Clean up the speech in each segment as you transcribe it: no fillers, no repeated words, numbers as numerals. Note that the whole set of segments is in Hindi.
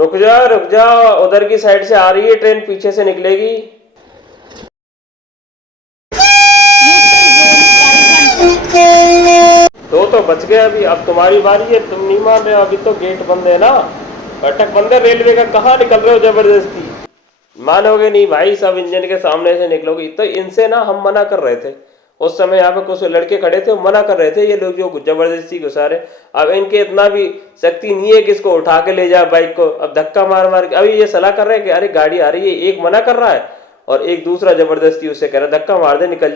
रुक जा, उधर की साइड से आ रही है ट्रेन, पीछे से निकलेगी। तो बच गए अभी, अब तुम्हारी बारी है, तुम नहीं मान रहे हो, अभी तो गेट बंद है ना, अटक बंद है रेलवे का, कहाँ निकल रहे हो जबरदस्ती। मानोगे नहीं भाई, सब इंजन के सामने से निकलोगे। तो इनसे ना हम मना कर रहे थे उस समय, यहाँ पे कुछ लड़के खड़े थे, वो मना कर रहे थे, ये लोग जो जबरदस्ती घुसा रहे। अब इनके इतना भी शक्ति नहीं है कि इसको उठा के ले जाए बाइक को, अब धक्का मार मार के अभी ये सलाह कर रहे हैं कि अरे गाड़ी आ रही है, एक मना कर रहा है और एक दूसरा जबरदस्ती उससे कह रहा है धक्का मार दे, निकल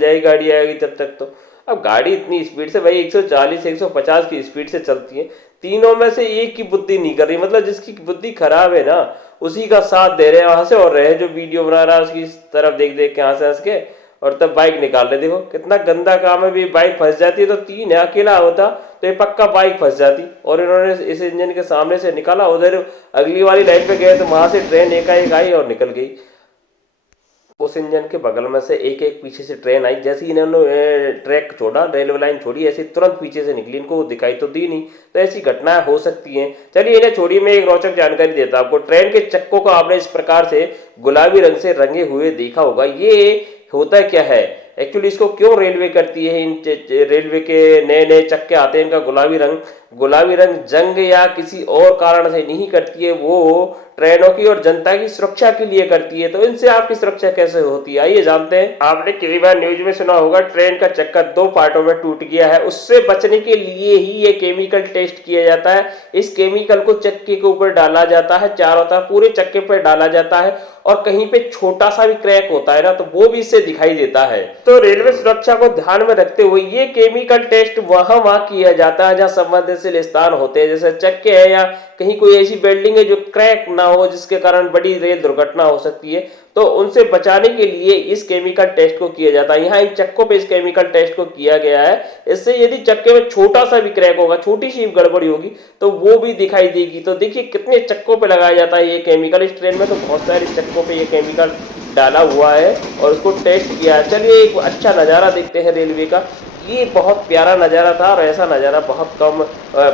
जाएगी गाड़ी आएगी तब तक। तो अब गाड़ी इतनी स्पीड से भाई 140 150 की स्पीड से चलती है, तीनों में से एक की बुद्धि नहीं कर रही, मतलब जिसकी बुद्धि खराब है ना उसी का साथ दे रहे हैं, वहां से और रहे जो वीडियो बना रहा है उसकी तरफ देख देख के हंस के, और तब बाइक निकाल रहे। देखो कितना गंदा काम है, भी बाइक फंस जाती है तो तीन है, अकेला होता तो ये पक्का बाइक फंस जाती, और इन्होंने इस इंजन के सामने से निकाला, उधर अगली वाली लाइन पे गए तो वहां से ट्रेन एकाएक आई और निकल गई। उस इंजन के बगल में से एक एक पीछे से ट्रेन आई, जैसे ही इन्होंने ट्रैक छोड़ा, रेलवे लाइन छोड़ी, ऐसे तुरंत पीछे से निकली, इनको दिखाई तो दी नहीं। तो ऐसी घटनाएं हो सकती हैं। चलिए इन्हें छोड़िए, मैं एक रोचक जानकारी देता हूं आपको। ट्रेन के चक्कों को आपने इस प्रकार से गुलाबी रंग से रंगे हुए देखा होगा, ये होता क्या है एक्चुअली, इसको क्यों रेलवे करती है, इन रेलवे के नए नए चक्के आते हैं इनका गुलाबी रंग जंग या किसी और कारण से नहीं करती है, वो ट्रेनों की और जनता की सुरक्षा के लिए करती है। तो इनसे आपकी सुरक्षा कैसे होती है, आइए जानते हैं। आपने कितनी बार न्यूज में सुना होगा ट्रेन का चक्का दो पार्टों में टूट गया है, उससे बचने के लिए ही ये केमिकल टेस्ट किया जाता है। इस केमिकल को चक्के के ऊपर डाला जाता है, चारों तरफ पूरे चक्के पर डाला जाता है, और कहीं पे छोटा सा भी क्रैक होता है ना तो वो भी इससे दिखाई देता है। तो रेलवे सुरक्षा को ध्यान में रखते हुए ये केमिकल टेस्ट वहां किया जाता है जहां संवेदनशील स्थान होते हैं, जैसे चक्के है या कहीं कोई ऐसी बिल्डिंग है जो क्रैक ना हो, जिसके कारण बड़ी रेल दुर्घटना हो सकती है, तो उनसे बचाने के लिए इस केमिकल टेस्ट को किया जाता है। यहाँ इन चक्कों पे इस केमिकल टेस्ट को किया गया है। इससे यदि चक्के में छोटा सा भी क्रैक होगा, छोटी सी गड़बड़ी होगी, तो वो भी दिखाई देगी। तो देखिए कितने चक्कों पे लगाया जाता है ये केमिकल, इस ट्रेन में तो बहुत सारे चक्कों पे ये केमिकल डाला हुआ है और उसको टेस्ट किया है। चलिए एक अच्छा नज़ारा देखते हैं रेलवे का। ये बहुत प्यारा नज़ारा था और ऐसा नज़ारा बहुत कम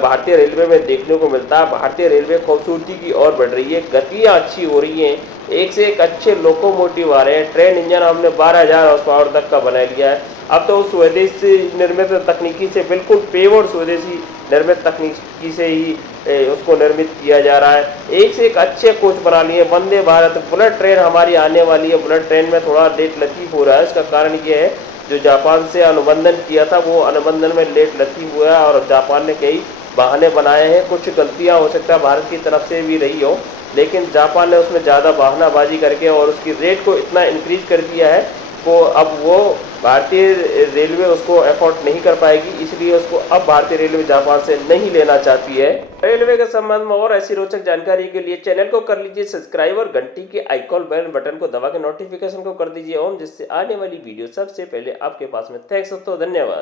भारतीय रेलवे में देखने को मिलता है। भारतीय रेलवे खूबसूरती की ओर बढ़ रही है, गतियाँ अच्छी हो रही हैं, एक से एक अच्छे लोकोमोटिव आ रहे हैं। ट्रेन इंजन हमने 12,000 हॉर्स पावर तक का बना लिया है। अब तो स्वदेशी निर्मित तकनीकी से, बिल्कुल पेवर स्वदेशी निर्मित तकनीकी से ही उसको निर्मित किया जा रहा है। एक से एक अच्छे कोच बना लिए। वंदे भारत बुलेट ट्रेन हमारी आने वाली है। बुलेट ट्रेन में थोड़ा लेट लतीफ़ हो रहा है, इसका कारण ये है जो जापान से अनुबंधन किया था वो अनुबंधन में लेट लतीफ़ हुआ है और जापान ने कई बहाने बनाए हैं। कुछ गलतियां हो सकता है भारत की तरफ से भी रही हो, लेकिन जापान ने उसमें ज़्यादा बहानाबाजी करके और उसकी रेट को इतना इंक्रीज कर दिया है को अब वो भारतीय रेलवे उसको अफोर्ड नहीं कर पाएगी, इसलिए उसको अब भारतीय रेलवे जापान से नहीं लेना चाहती है। रेलवे के संबंध में और ऐसी रोचक जानकारी के लिए चैनल को कर लीजिए सब्सक्राइब और घंटी के आइकॉन बेल बटन को दबा के नोटिफिकेशन को कर दीजिए ऑन, जिससे आने वाली वीडियो सबसे पहले आपके पास में। थैंक्स दोस्तों, धन्यवाद।